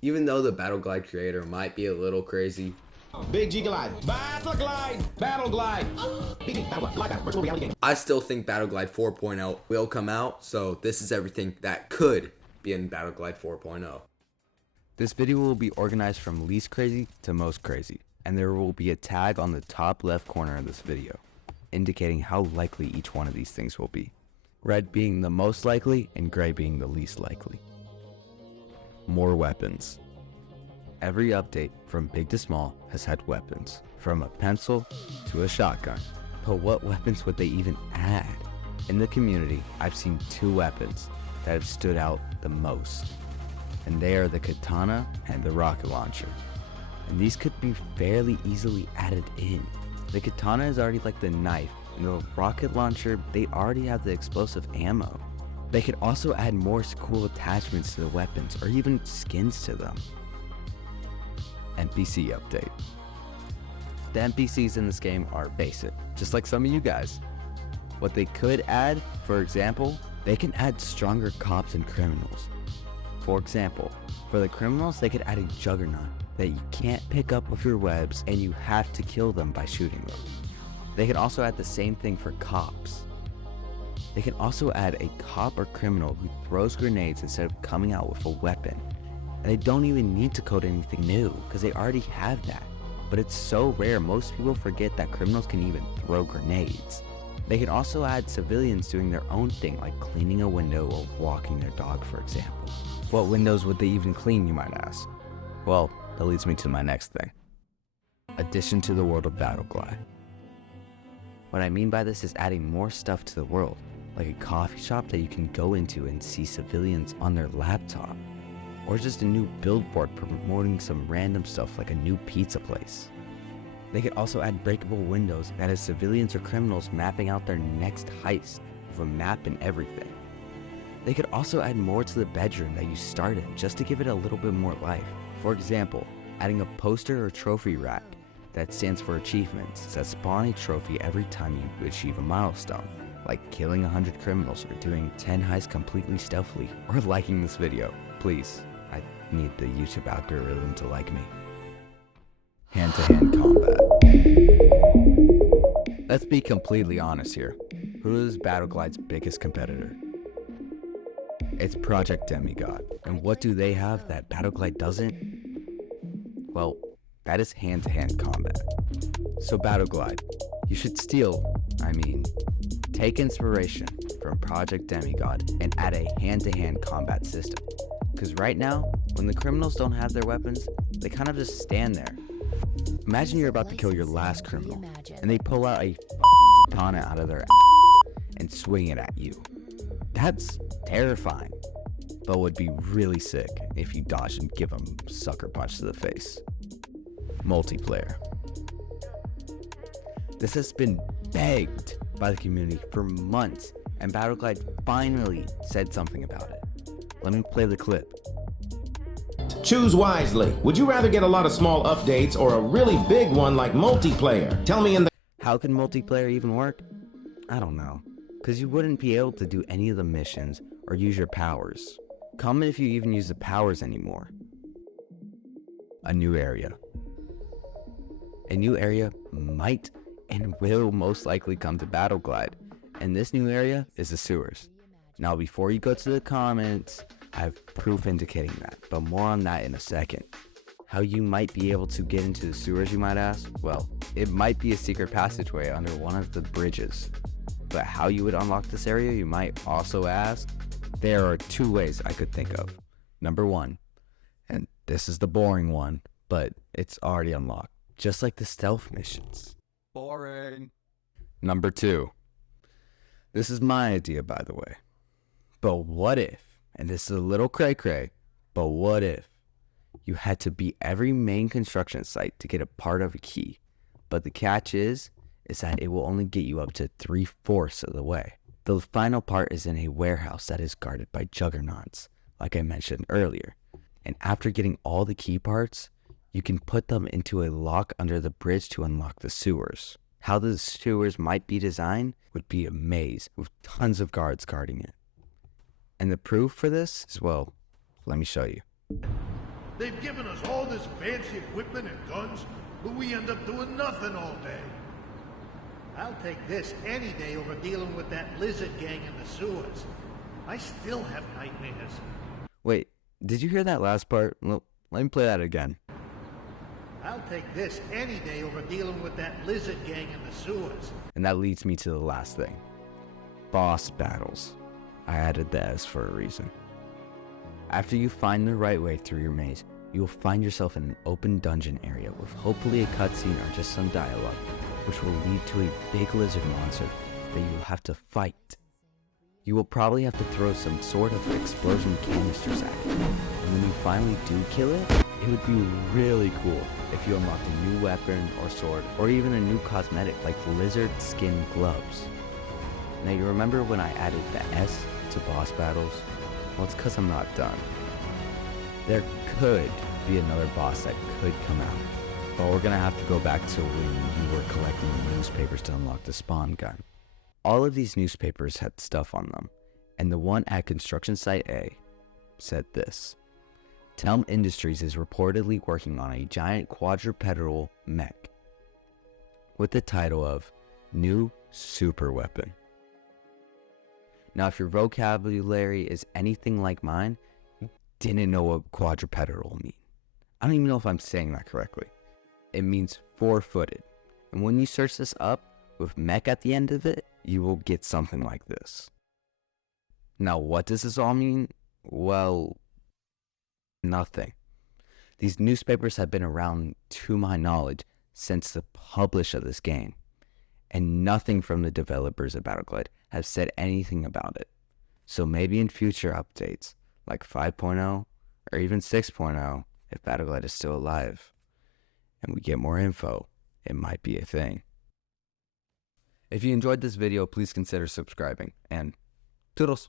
Even though the battleglide creator might be a little crazy, Big G Glide, battleglide, battleglide, virtual reality game. I still think battleglide 4.0 will come out, so this is everything that could be in battleglide 4.0. This video will be organized from least crazy to most crazy, and there will be a tag on the top left corner of this video, indicating how likely each one of these things will be. Red being the most likely and gray being the least likely. More weapons. Every update from big to small has had weapons, from a pencil to a shotgun. But what weapons would they even add? In the community, I've seen two weapons that have stood out the most, and they are the katana and the rocket launcher. And these could be fairly easily added in. The katana is already like the knife, and the rocket launcher, they already have the explosive ammo. They could also add more cool attachments to the weapons, or even skins to them. NPC update. The NPCs in this game are basic, just like some of you guys. What they could add, for example, they can add stronger cops and criminals. For example, for the criminals, they could add a juggernaut that you can't pick up with your webs and you have to kill them by shooting them. They can also add the same thing for cops. They can also add a cop or criminal who throws grenades instead of coming out with a weapon. And they don't even need to code anything new, because they already have that. But it's so rare, most people forget that criminals can even throw grenades. They can also add civilians doing their own thing, like cleaning a window or walking their dog, for example. What windows would they even clean, you might ask? Well, that leads me to my next thing. Addition to the world of battleglide. What I mean by this is adding more stuff to the world, like a coffee shop that you can go into and see civilians on their laptop. Or just a new billboard promoting some random stuff like a new pizza place. They could also add breakable windows that has civilians or criminals mapping out their next heist with a map and everything. They could also add more to the bedroom that you start in just to give it a little bit more life. For example, adding a poster or trophy rack that stands for achievements that spawn a trophy every time you achieve a milestone, like killing 100 criminals or doing 10 heists completely stealthily, or liking this video. Please, I need the YouTube algorithm to like me. Hand-to-hand combat. Let's be completely honest here. Who is Battleglide's biggest competitor? It's Project Demigod. And what do they have that Battleglide doesn't? Well, that is hand-to-hand combat. So Battleglide, you should take inspiration from Project Demigod and add a hand-to-hand combat system. Because right now, when the criminals don't have their weapons, they kind of just stand there. Imagine you're about to kill your last criminal, and they pull out a katana out of their and swing it at you. That's terrifying, but would be really sick if you dodge and give them a sucker punch to the face. Multiplayer. This has been begged by the community for months, and Battleglide finally said something about it. Let me play the clip. Choose wisely. Would you rather get a lot of small updates or a really big one like multiplayer? Tell me in the... How can multiplayer even work? I don't know, because you wouldn't be able to do any of the missions or use your powers. Comment if you even use the powers anymore. A new area. A new area might and will most likely come to Battleglide, and this new area is the sewers. Now before you go to the comments, I have proof indicating that, but more on that in a second. How you might be able to get into the sewers, you might ask? Well, it might be a secret passageway under one of the bridges. But how you would unlock this area, you might also ask? There are two ways I could think of. Number one, and this is the boring one, but it's already unlocked, just like the stealth missions. Boring. Number two, this is my idea, by the way. But what if, and this is a little cray-cray, but what if you had to beat every main construction site to get a part of a key? But the catch is that it will only get you up to 3/4 of the way. The final part is in a warehouse that is guarded by juggernauts, like I mentioned earlier. And after getting all the key parts, you can put them into a lock under the bridge to unlock the sewers. How the sewers might be designed would be a maze with tons of guards guarding it. And the proof for this is, well, let me show you. They've given us all this fancy equipment and guns, but we end up doing nothing all day. I'll take this any day over dealing with that lizard gang in the sewers. I still have nightmares. Wait, did you hear that last part? Well, let me play that again. I'll take this any day over dealing with that lizard gang in the sewers. And that leads me to the last thing. Boss battles. I added the S for a reason. After you find the right way through your maze, you will find yourself in an open dungeon area with hopefully a cutscene or just some dialogue, which will lead to a big lizard monster that you will have to fight. You will probably have to throw some sort of explosion canisters at it, and when you finally do kill it, it would be really cool if you unlocked a new weapon or sword, or even a new cosmetic like lizard skin gloves. Now you remember when I added the S to boss battles? Well, it's because I'm not done. There could be another boss that could come out, but we're gonna have to go back to when you were collecting newspapers to unlock the spawn gun. All of these newspapers had stuff on them, and the one at Construction Site A said this: Telm Industries is reportedly working on a giant quadrupedal mech with the title of New Super Weapon. Now, if your vocabulary is anything like mine, you didn't know what quadrupedal mean. I don't even know if I'm saying that correctly. It means four-footed. And when you search this up with mech at the end of it, you will get something like this. Now, what does this all mean? Well, nothing. These newspapers have been around, to my knowledge, since the publish of this game, and nothing from the developers of battleglide have said anything about it. So maybe in future updates, like 5.0 or even 6.0, if battleglide is still alive, and we get more info, it might be a thing. If you enjoyed this video, please consider subscribing, and toodles!